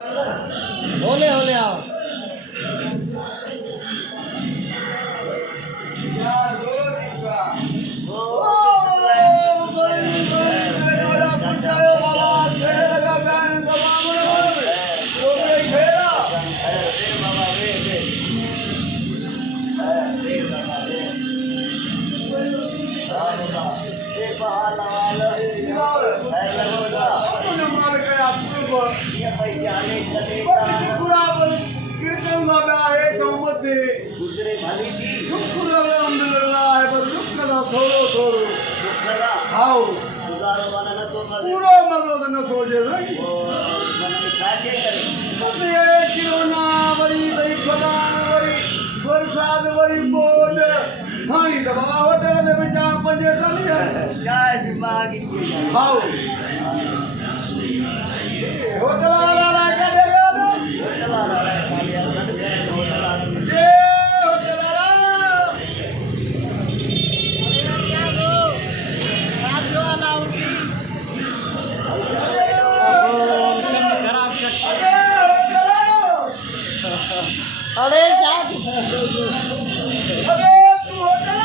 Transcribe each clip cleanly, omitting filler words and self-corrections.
होले होले आओ। पूरो मज़ो त नथो अचे किरोना वरी भई फलाण वरी बरसात वरी बोड हाणे त बाबा होटल ते विचा पंजे हाउ होटल वाला लाइ काॾे विया न होटल वाला लाइ काॾे अरे क्या अरे तू होटल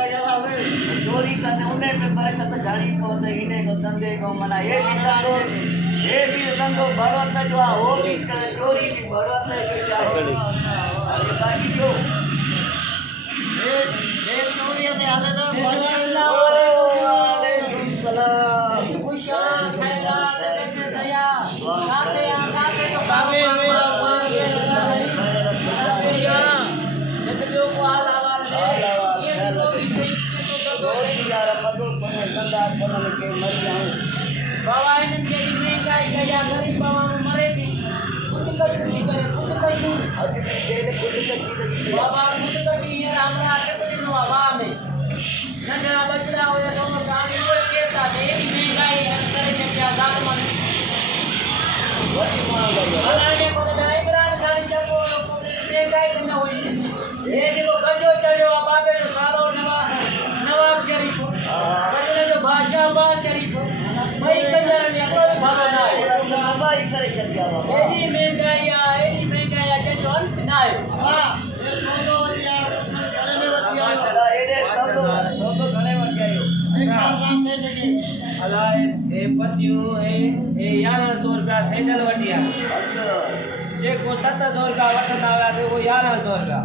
चोरी करने उन्हें पे बरकत झाड़ी पौधे इने को धंधे को मना ये भी धंधो भरवत जो हो भी चोरी भी भरवत क्या हो अरे बाकी जो ये चोरी है हाले तो वालेकुम सलाम खुशान खैरात कैसे सया खाते आकाते तो कावे खुशान जतलो को आला बाबा इन्हनि खे महंगाई कई आहे ग़रीब बाबा मरे थी ख़ुदकशी थी करे ख़ुदकशी बाबा ख़ुदकशी हींअर हमरा अटक ॾिनो आहे वाह में नंढड़ा बचड़ा हुया सो हाणे उहे केरु था एॾी महंगाई करे छॾी आहे ज़ालमन हाणे को इमरान ख़ान जेको महंगाई न हुई हे जेको गजो चढ़ियो आहे बाबे जो सालो नवाब शरीफ जो बादशाह बाद शरीफ भाई कंजर ने कोई भालो ना है महंगाई करे छडिया बाबा एडी महंगाई आ जो अंत ना है हां ये सोदो वटिया गले में वटिया चला एडे सोदो गले में आयो एक काम से जगे अला ए पतियो ए 1100 रुपया सैंडल वटिया जे को 700 रुपया वठना हुआ तो वो 1100 रुपया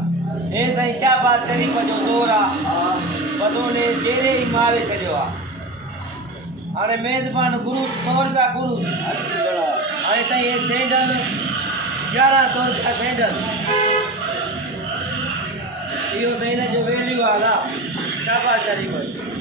ए सही चाबाद शरीफ जो दौर आ हां बदो ने जेरे ही मारे छडियो आ हाणे मेज़बान गुरु 100 रुपया गुरु हाणे ताईं ये सैंडल 1100 रुपया सैंडल इहो त हिन जो वैल्यू आहे शाबाश चरी कोई